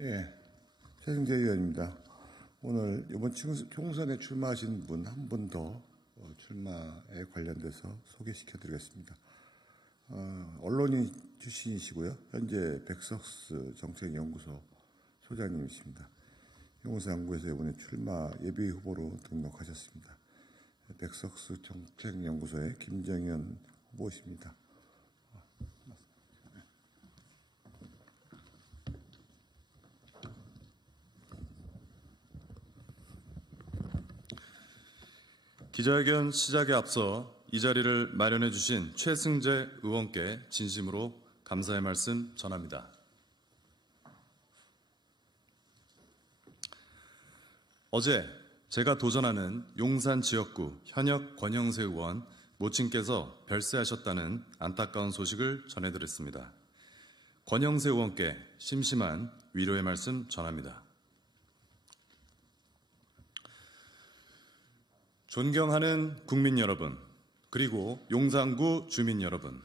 예, 최승재 의원입니다. 오늘 이번 총선에 출마하신 분 한 분 더 출마에 관련돼서 소개시켜드리겠습니다. 언론인 출신이시고요. 현재 백석스 정책연구소 소장님이십니다. 용산구에서 이번에 출마 예비 후보로 등록하셨습니다. 백석스 정책연구소의 김정현 후보십니다. 기자회견 시작에 앞서 이 자리를 마련해 주신 최승재 의원께 진심으로 감사의 말씀 전합니다. 어제 제가 도전하는 용산 지역구 현역 권영세 의원 모친께서 별세하셨다는 안타까운 소식을 전해드렸습니다. 권영세 의원께 심심한 위로의 말씀 전합니다. 존경하는 국민 여러분, 그리고 용산구 주민 여러분,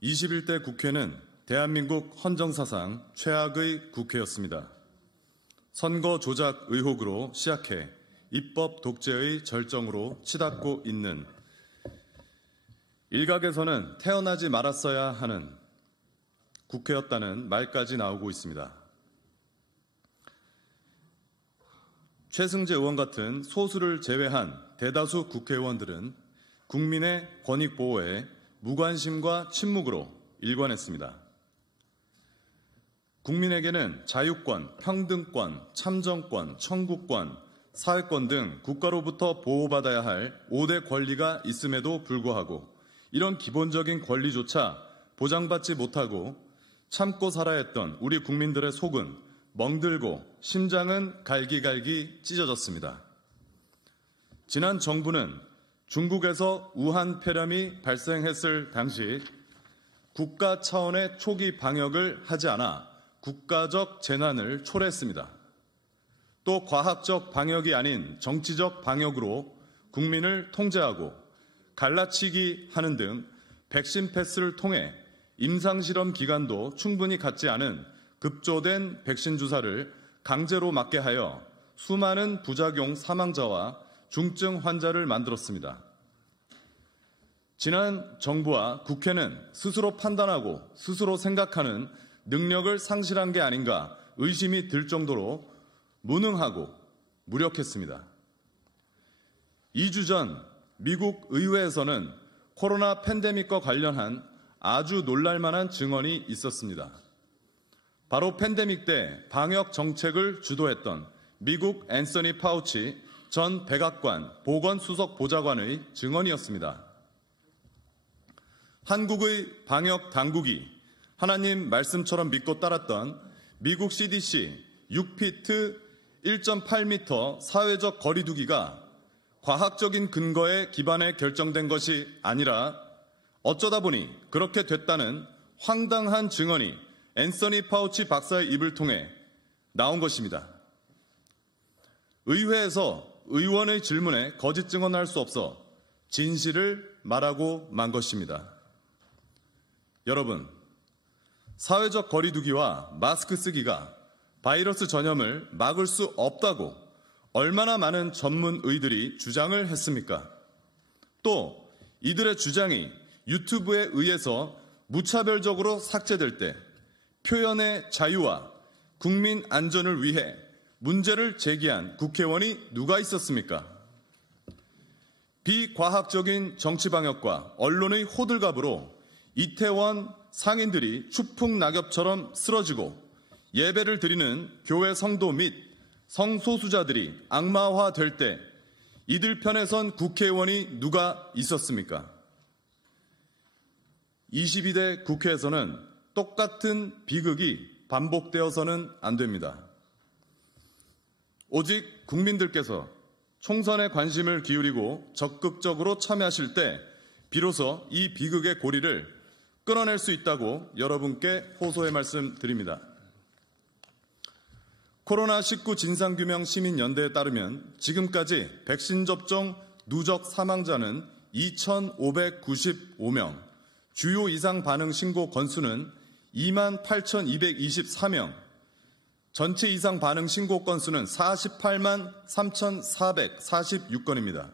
21대 국회는 대한민국 헌정사상 최악의 국회였습니다. 선거 조작 의혹으로 시작해 입법 독재의 절정으로 치닫고 있는 일각에서는 태어나지 말았어야 하는 국회였다는 말까지 나오고 있습니다. 최승재 의원 같은 소수를 제외한 대다수 국회의원들은 국민의 권익 보호에 무관심과 침묵으로 일관했습니다. 국민에게는 자유권, 평등권, 참정권, 청구권, 사회권 등 국가로부터 보호받아야 할 5대 권리가 있음에도 불구하고 이런 기본적인 권리조차 보장받지 못하고 참고 살아야 했던 우리 국민들의 속은 멍들고 심장은 갈기갈기 찢어졌습니다. 지난 정부는 중국에서 우한 폐렴이 발생했을 당시 국가 차원의 초기 방역을 하지 않아 국가적 재난을 초래했습니다. 또 과학적 방역이 아닌 정치적 방역으로 국민을 통제하고 갈라치기 하는 등 백신 패스를 통해 임상실험 기간도 충분히 갖지 않은 급조된 백신 주사를 강제로 맞게 하여 수많은 부작용 사망자와 중증 환자를 만들었습니다. 지난 정부와 국회는 스스로 판단하고 스스로 생각하는 능력을 상실한 게 아닌가 의심이 들 정도로 무능하고 무력했습니다. 2주 전 미국 의회에서는 코로나 팬데믹과 관련한 아주 놀랄만한 증언이 있었습니다. 바로 팬데믹 때 방역 정책을 주도했던 미국 앤서니 파우치 전 백악관 보건수석 보좌관의 증언이었습니다. 한국의 방역 당국이 하나님 말씀처럼 믿고 따랐던 미국 CDC 6피트 1.8m 사회적 거리 두기가 과학적인 근거에 기반해 결정된 것이 아니라 어쩌다 보니 그렇게 됐다는 황당한 증언이 앤서니 파우치 박사의 입을 통해 나온 것입니다. 의회에서 의원의 질문에 거짓 증언할 수 없어 진실을 말하고 만 것입니다. 여러분, 사회적 거리 두기와 마스크 쓰기가 바이러스 전염을 막을 수 없다고 얼마나 많은 전문의들이 주장을 했습니까? 또 이들의 주장이 유튜브에 의해서 무차별적으로 삭제될 때 표현의 자유와 국민 안전을 위해 문제를 제기한 국회의원이 누가 있었습니까? 비과학적인 정치방역과 언론의 호들갑으로 이태원 상인들이 추풍낙엽처럼 쓰러지고 예배를 드리는 교회 성도 및 성소수자들이 악마화될 때 이들 편에 선 국회의원이 누가 있었습니까? 22대 국회에서는 똑같은 비극이 반복되어서는 안 됩니다. 오직 국민들께서 총선에 관심을 기울이고 적극적으로 참여하실 때 비로소 이 비극의 고리를 끊어낼 수 있다고 여러분께 호소의 말씀 드립니다. 코로나19 진상규명 시민연대에 따르면 지금까지 백신 접종 누적 사망자는 2,595명, 주요 이상 반응 신고 건수는 28,224명, 전체 이상 반응 신고 건수는 48만 3,446건입니다.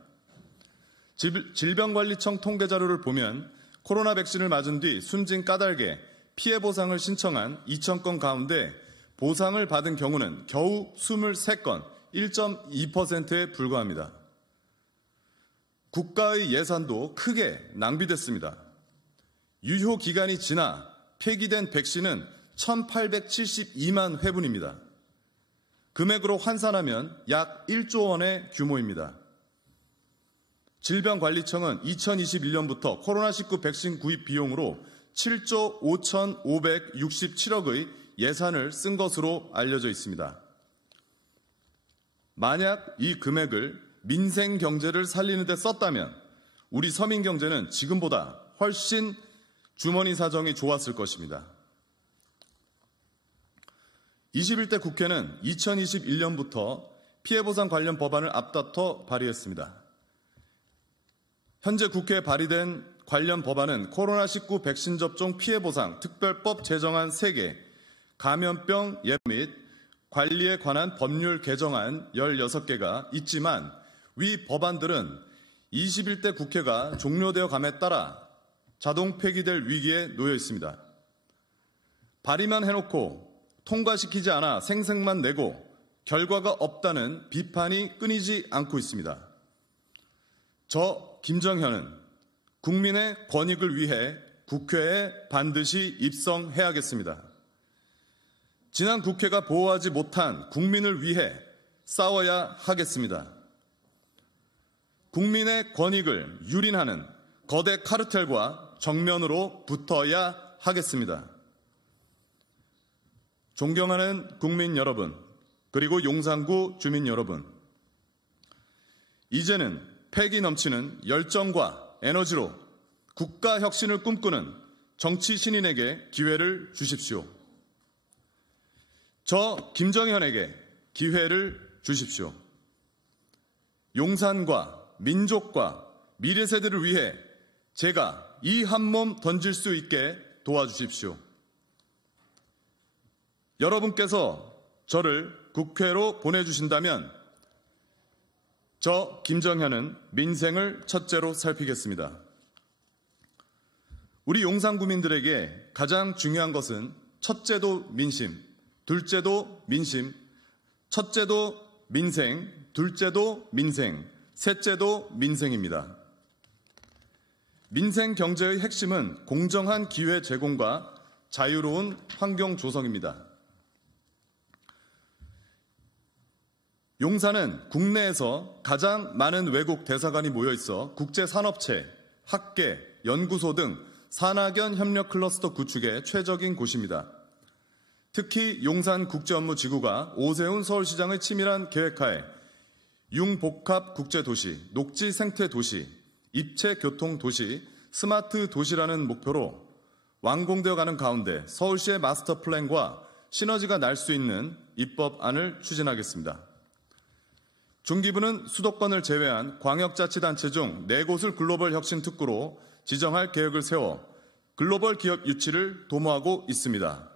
질병관리청 통계 자료를 보면 코로나 백신을 맞은 뒤 숨진 까닭에 피해 보상을 신청한 2,000건 가운데 보상을 받은 경우는 겨우 23건, 1.2%에 불과합니다. 국가의 예산도 크게 낭비됐습니다. 유효 기간이 지나 폐기된 백신은 1,872만 회분입니다. 금액으로 환산하면 약 1조 원의 규모입니다. 질병관리청은 2021년부터 코로나19 백신 구입 비용으로 7조 5,567억의 예산을 쓴 것으로 알려져 있습니다. 만약 이 금액을 민생 경제를 살리는 데 썼다면 우리 서민 경제는 지금보다 훨씬 주머니 사정이 좋았을 것입니다. 21대 국회는 2021년부터 피해보상 관련 법안을 앞다퉈 발의했습니다. 현재 국회에 발의된 관련 법안은 코로나19 백신 접종 피해보상 특별법 제정안 3개, 감염병 예방 및 관리에 관한 법률 개정안 16개가 있지만 위 법안들은 21대 국회가 종료되어 감에 따라 자동 폐기될 위기에 놓여 있습니다. 발의만 해놓고 통과시키지 않아 생색만 내고 결과가 없다는 비판이 끊이지 않고 있습니다. 저 김정현은 국민의 권익을 위해 국회에 반드시 입성해야겠습니다. 지난 국회가 보호하지 못한 국민을 위해 싸워야 하겠습니다. 국민의 권익을 유린하는 거대 카르텔과 정면으로 붙어야 하겠습니다. 존경하는 국민 여러분, 그리고 용산구 주민 여러분, 이제는 패기 넘치는 열정과 에너지로 국가 혁신을 꿈꾸는 정치 신인에게 기회를 주십시오. 저 김정현에게 기회를 주십시오. 용산과 민족과 미래 세대를 위해 제가 이 한 몸 던질 수 있게 도와주십시오. 여러분께서 저를 국회로 보내주신다면 저 김정현은 민생을 첫째로 살피겠습니다. 우리 용산구민들에게 가장 중요한 것은 첫째도 민심, 둘째도 민심, 첫째도 민생, 둘째도 민생, 셋째도 민생입니다. 민생 경제의 핵심은 공정한 기회 제공과 자유로운 환경 조성입니다. 용산은 국내에서 가장 많은 외국 대사관이 모여있어 국제산업체, 학계, 연구소 등 산학연 협력 클러스터 구축에 최적인 곳입니다. 특히 용산국제업무지구가 오세훈 서울시장의 치밀한 계획하에 융복합 국제도시, 녹지 생태도시, 입체교통도시, 스마트 도시라는 목표로 완공되어 가는 가운데 서울시의 마스터 플랜과 시너지가 날 수 있는 입법안을 추진하겠습니다. 중기부는 수도권을 제외한 광역자치단체 중 4곳을 글로벌 혁신 특구로 지정할 계획을 세워 글로벌 기업 유치를 도모하고 있습니다.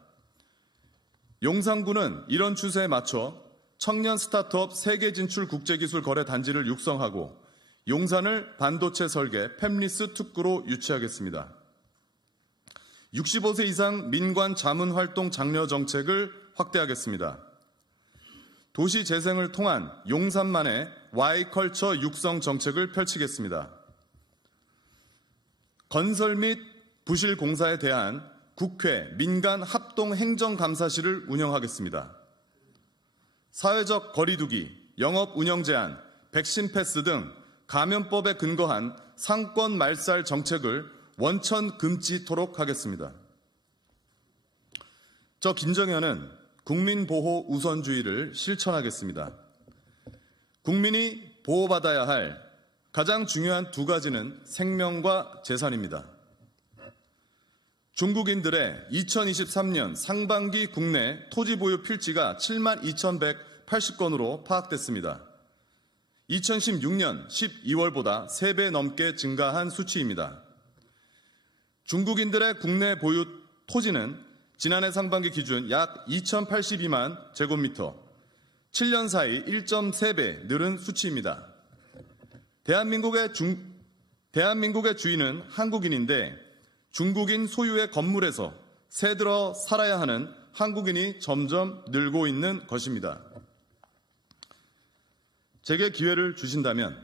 용산구는 이런 추세에 맞춰 청년 스타트업 세계 진출 국제기술 거래 단지를 육성하고 용산을 반도체 설계 팹리스 특구로 유치하겠습니다. 65세 이상 민관 자문활동 장려 정책을 확대하겠습니다. 도시 재생을 통한 용산만의 Y컬처 육성 정책을 펼치겠습니다. 건설 및 부실 공사에 대한 국회 민간 합동 행정감사실을 운영하겠습니다. 사회적 거리두기, 영업 운영 제한, 백신 패스 등 감염법에 근거한 상권 말살 정책을 원천 금지토록 하겠습니다. 저 김정현은 국민보호 우선주의를 실천하겠습니다. 국민이 보호받아야 할 가장 중요한 2가지는 생명과 재산입니다. 중국인들의 2023년 상반기 국내 토지 보유 필지가 72,180건으로 파악됐습니다. 2016년 12월보다 3배 넘게 증가한 수치입니다. 중국인들의 국내 보유 토지는 지난해 상반기 기준 약 2,082만 제곱미터, 7년 사이 1.3배 늘은 수치입니다. 대한민국의 주인은 한국인인데 중국인 소유의 건물에서 새들어 살아야 하는 한국인이 점점 늘고 있는 것입니다. 제게 기회를 주신다면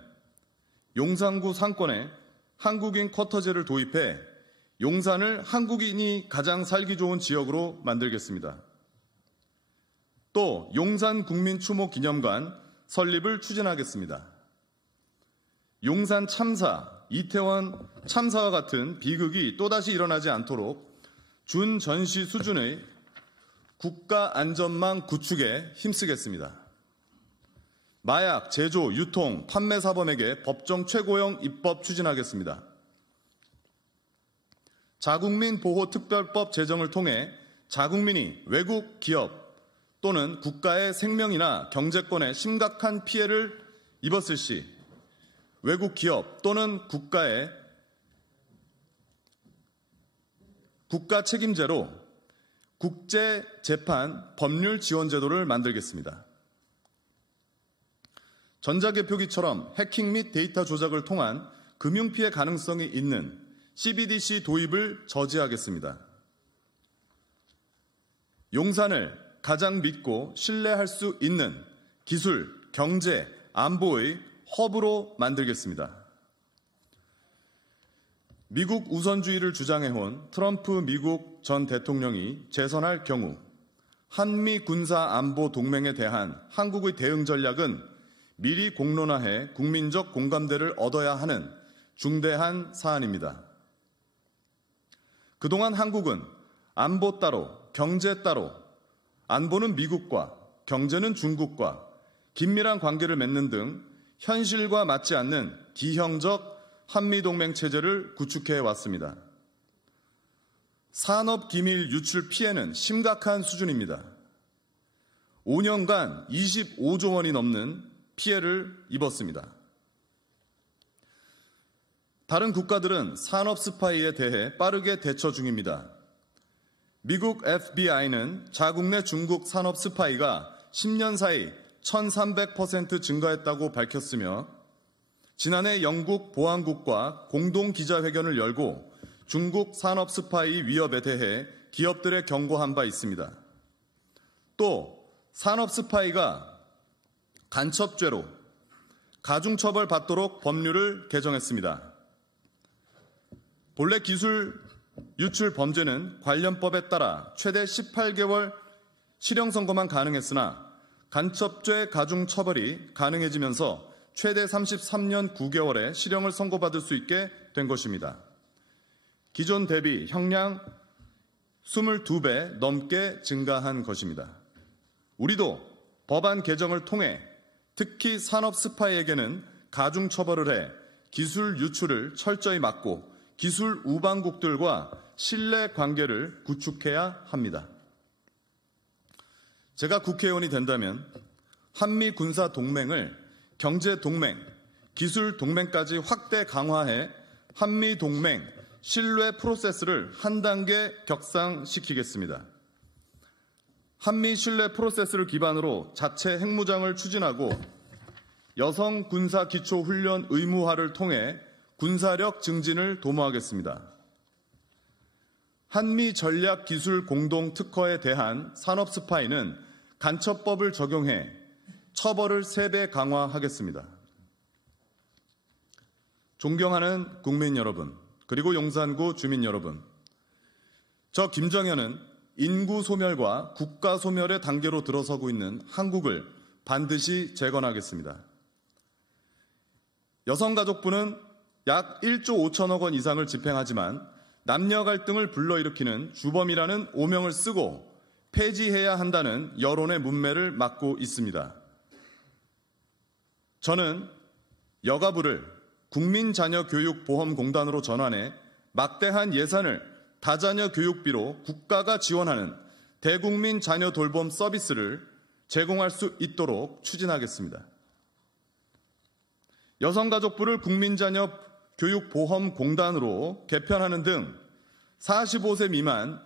용산구 상권에 한국인 쿼터제를 도입해 용산을 한국인이 가장 살기 좋은 지역으로 만들겠습니다. 또 용산 국민추모기념관 설립을 추진하겠습니다. 용산 참사, 이태원 참사와 같은 비극이 또다시 일어나지 않도록 준전시 수준의 국가안전망 구축에 힘쓰겠습니다. 마약, 제조, 유통, 판매 사범에게 법정 최고형 입법 추진하겠습니다. 자국민 보호 특별법 제정을 통해 자국민이 외국 기업 또는 국가의 생명이나 경제권에 심각한 피해를 입었을 시 외국 기업 또는 국가의 국가 책임제로 국제재판 법률 지원 제도를 만들겠습니다. 전자개표기처럼 해킹 및 데이터 조작을 통한 금융피해 가능성이 있는 CBDC 도입을 저지하겠습니다. 용산을 가장 믿고 신뢰할 수 있는 기술, 경제, 안보의 허브로 만들겠습니다. 미국 우선주의를 주장해온 트럼프 미국 전 대통령이 재선할 경우 한미 군사 안보 동맹에 대한 한국의 대응 전략은 미리 공론화해 국민적 공감대를 얻어야 하는 중대한 사안입니다. 그동안 한국은 안보 따로, 경제 따로, 안보는 미국과 경제는 중국과 긴밀한 관계를 맺는 등 현실과 맞지 않는 기형적 한미동맹 체제를 구축해 왔습니다. 산업 기밀 유출 피해는 심각한 수준입니다. 5년간 25조 원이 넘는 피해를 입었습니다. 다른 국가들은 산업 스파이에 대해 빠르게 대처 중입니다. 미국 FBI는 자국 내 중국 산업 스파이가 10년 사이 1,300% 증가했다고 밝혔으며 지난해 영국 보안국과 공동 기자회견을 열고 중국 산업 스파이 위협에 대해 기업들에 경고한 바 있습니다. 또 산업 스파이가 간첩죄로 가중처벌 받도록 법률을 개정했습니다. 본래 기술 유출 범죄는 관련법에 따라 최대 18개월 실형 선고만 가능했으나 간첩죄 가중처벌이 가능해지면서 최대 33년 9개월의 실형을 선고받을 수 있게 된 것입니다. 기존 대비 형량 22배 넘게 증가한 것입니다. 우리도 법안 개정을 통해 특히 산업 스파이에게는 가중처벌을 해 기술 유출을 철저히 막고 기술 우방국들과 신뢰 관계를 구축해야 합니다. 제가 국회의원이 된다면 한미 군사 동맹을 경제 동맹, 기술 동맹까지 확대 강화해 한미 동맹 신뢰 프로세스를 한 단계 격상시키겠습니다. 한미 신뢰 프로세스를 기반으로 자체 핵무장을 추진하고 여성 군사 기초 훈련 의무화를 통해 군사력 증진을 도모하겠습니다. 한미 전략 기술 공동 특허에 대한 산업 스파이는 간첩법을 적용해 처벌을 3배 강화하겠습니다. 존경하는 국민 여러분, 그리고 용산구 주민 여러분, 저 김정현은 인구 소멸과 국가 소멸의 단계로 들어서고 있는 한국을 반드시 재건하겠습니다. 여성가족부는 약 1조 5천억 원 이상을 집행하지만 남녀 갈등을 불러일으키는 주범이라는 오명을 쓰고 폐지해야 한다는 여론의 문매를 막고 있습니다. 저는 여가부를 국민자녀교육보험공단으로 전환해 막대한 예산을 다자녀 교육비로 국가가 지원하는 대국민 자녀 돌봄 서비스를 제공할 수 있도록 추진하겠습니다. 여성가족부를 국민자녀교육보험공단으로 개편하는 등 45세 미만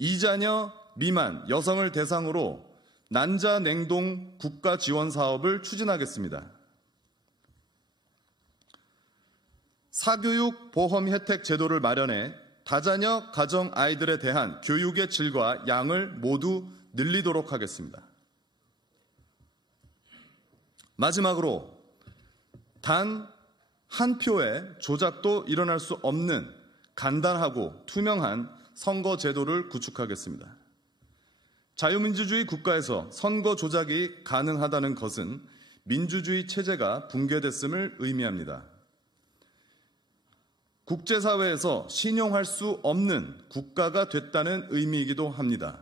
2자녀 미만 여성을 대상으로 난자 냉동 국가 지원 사업을 추진하겠습니다. 사교육 보험 혜택 제도를 마련해 다자녀 가정 아이들에 대한 교육의 질과 양을 모두 늘리도록 하겠습니다. 마지막으로 단 한 표의 조작도 일어날 수 없는 간단하고 투명한 선거 제도를 구축하겠습니다. 자유민주주의 국가에서 선거 조작이 가능하다는 것은 민주주의 체제가 붕괴됐음을 의미합니다. 국제사회에서 신용할 수 없는 국가가 됐다는 의미이기도 합니다.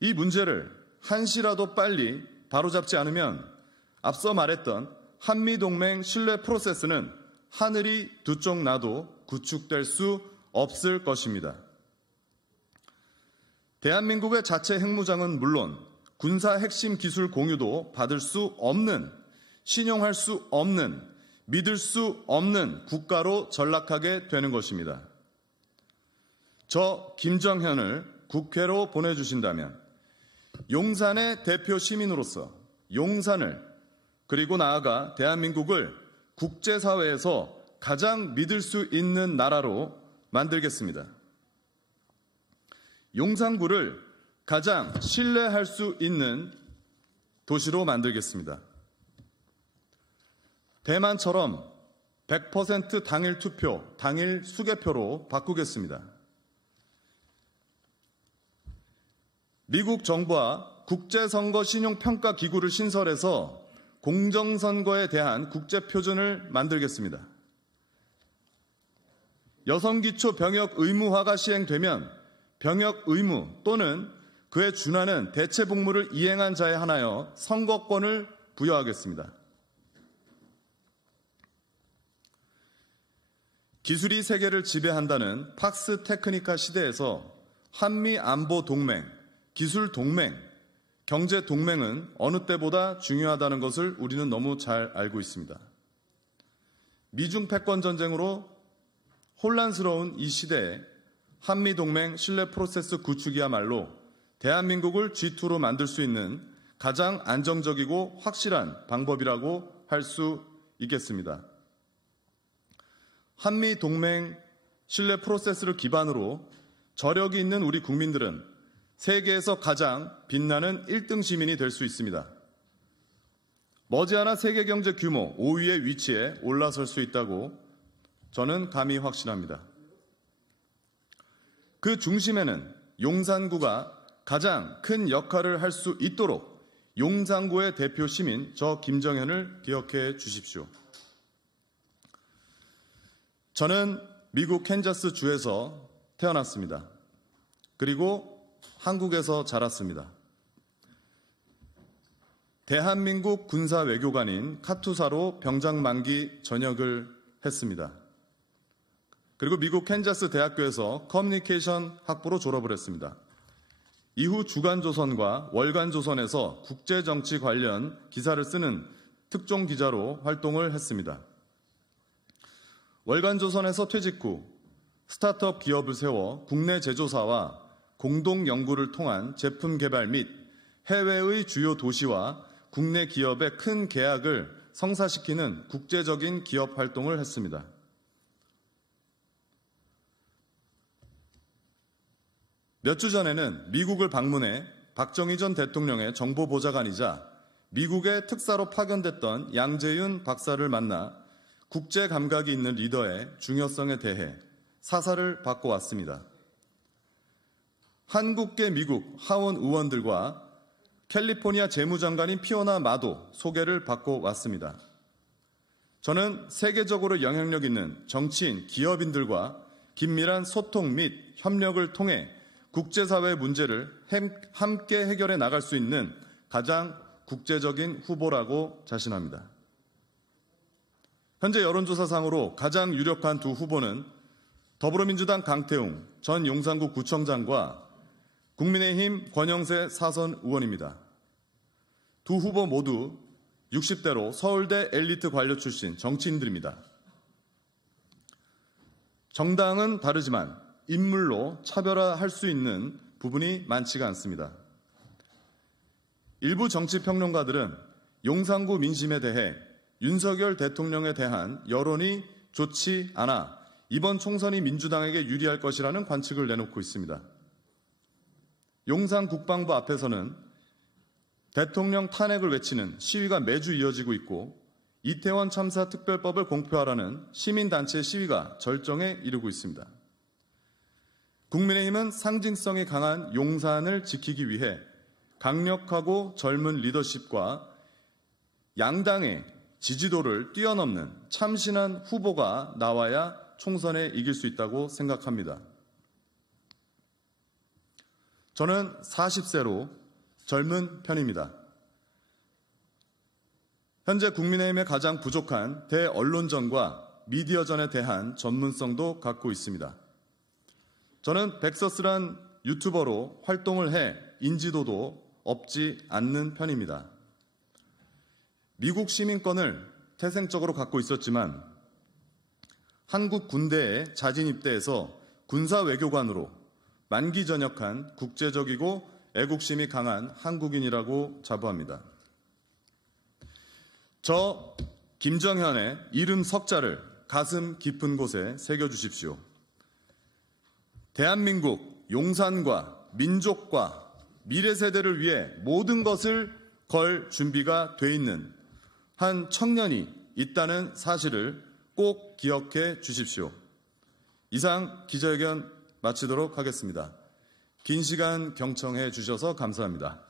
이 문제를 한시라도 빨리 바로잡지 않으면 앞서 말했던 한미동맹 신뢰 프로세스는 하늘이 두 쪽 나도 구축될 수 없을 것입니다. 대한민국의 자체 핵무장은 물론 군사 핵심 기술 공유도 받을 수 없는, 신용할 수 없는, 믿을 수 없는 국가로 전락하게 되는 것입니다. 저 김정현을 국회로 보내주신다면 용산의 대표 시민으로서 용산을 그리고 나아가 대한민국을 국제사회에서 가장 믿을 수 있는 나라로 만들겠습니다. 용산구를 가장 신뢰할 수 있는 도시로 만들겠습니다. 대만처럼 100% 당일 투표, 당일 수개표로 바꾸겠습니다. 미국 정부와 국제선거신용평가기구를 신설해서 공정선거에 대한 국제표준을 만들겠습니다. 여성기초 병역 의무화가 시행되면 병역 의무 또는 그에 준하는 대체복무를 이행한 자에 한하여 선거권을 부여하겠습니다. 기술이 세계를 지배한다는 팍스 테크니카 시대에서 한미 안보 동맹, 기술 동맹, 경제 동맹은 어느 때보다 중요하다는 것을 우리는 너무 잘 알고 있습니다. 미중 패권 전쟁으로 혼란스러운 이 시대에 한미 동맹 신뢰 프로세스 구축이야말로 대한민국을 G2로 만들 수 있는 가장 안정적이고 확실한 방법이라고 할 수 있겠습니다. 한미 동맹 신뢰 프로세스를 기반으로 저력이 있는 우리 국민들은 세계에서 가장 빛나는 1등 시민이 될 수 있습니다. 머지않아 세계 경제 규모 5위의 위치에 올라설 수 있다고 저는 감히 확신합니다. 그 중심에는 용산구가 가장 큰 역할을 할 수 있도록 용산구의 대표 시민 저 김정현을 기억해 주십시오. 저는 미국 캔자스 주에서 태어났습니다. 그리고 한국에서 자랐습니다. 대한민국 군사 외교관인 카투사로 병장 만기 전역을 했습니다. 그리고 미국 캔자스 대학교에서 커뮤니케이션 학부로 졸업을 했습니다. 이후 주간조선과 월간조선에서 국제정치 관련 기사를 쓰는 특종 기자로 활동을 했습니다. 월간조선에서 퇴직 후 스타트업 기업을 세워 국내 제조사와 공동 연구를 통한 제품 개발 및 해외의 주요 도시와 국내 기업의 큰 계약을 성사시키는 국제적인 기업 활동을 했습니다. 몇 주 전에는 미국을 방문해 박정희 전 대통령의 정보보좌관이자 미국의 특사로 파견됐던 양재윤 박사를 만나 국제 감각이 있는 리더의 중요성에 대해 사사를 받고 왔습니다. 한국계 미국 하원 의원들과 캘리포니아 재무장관인 피오나 마도 소개를 받고 왔습니다. 저는 세계적으로 영향력 있는 정치인, 기업인들과 긴밀한 소통 및 협력을 통해 국제사회 문제를 함께 해결해 나갈 수 있는 가장 국제적인 후보라고 자신합니다. 현재 여론조사상으로 가장 유력한 두 후보는 더불어민주당 강태웅 전 용산구 구청장과 국민의힘 권영세 사선 의원입니다. 두 후보 모두 60대로 서울대 엘리트 관료 출신 정치인들입니다. 정당은 다르지만 인물로 차별화할 수 있는 부분이 많지가 않습니다. 일부 정치평론가들은 용산구 민심에 대해 윤석열 대통령에 대한 여론이 좋지 않아 이번 총선이 민주당에게 유리할 것이라는 관측을 내놓고 있습니다. 용산 국방부 앞에서는 대통령 탄핵을 외치는 시위가 매주 이어지고 있고 이태원 참사 특별법을 공표하라는 시민단체 시위가 절정에 이르고 있습니다. 국민의힘은 상징성이 강한 용산을 지키기 위해 강력하고 젊은 리더십과 양당의 지지도를 뛰어넘는 참신한 후보가 나와야 총선에 이길 수 있다고 생각합니다. 저는 40세로 젊은 편입니다. 현재 국민의힘에 가장 부족한 대언론전과 미디어전에 대한 전문성도 갖고 있습니다. 저는 백서스란 유튜버로 활동을 해 인지도도 없지 않는 편입니다. 미국 시민권을 태생적으로 갖고 있었지만 한국 군대에 자진 입대해서 군사외교관으로 만기전역한 국제적이고 애국심이 강한 한국인이라고 자부합니다. 저 김정현의 이름 석자를 가슴 깊은 곳에 새겨주십시오. 대한민국 용산과 민족과 미래 세대를 위해 모든 것을 걸 준비가 돼 있는 한 청년이 있다는 사실을 꼭 기억해 주십시오. 이상 기자회견 마치도록 하겠습니다. 긴 시간 경청해 주셔서 감사합니다.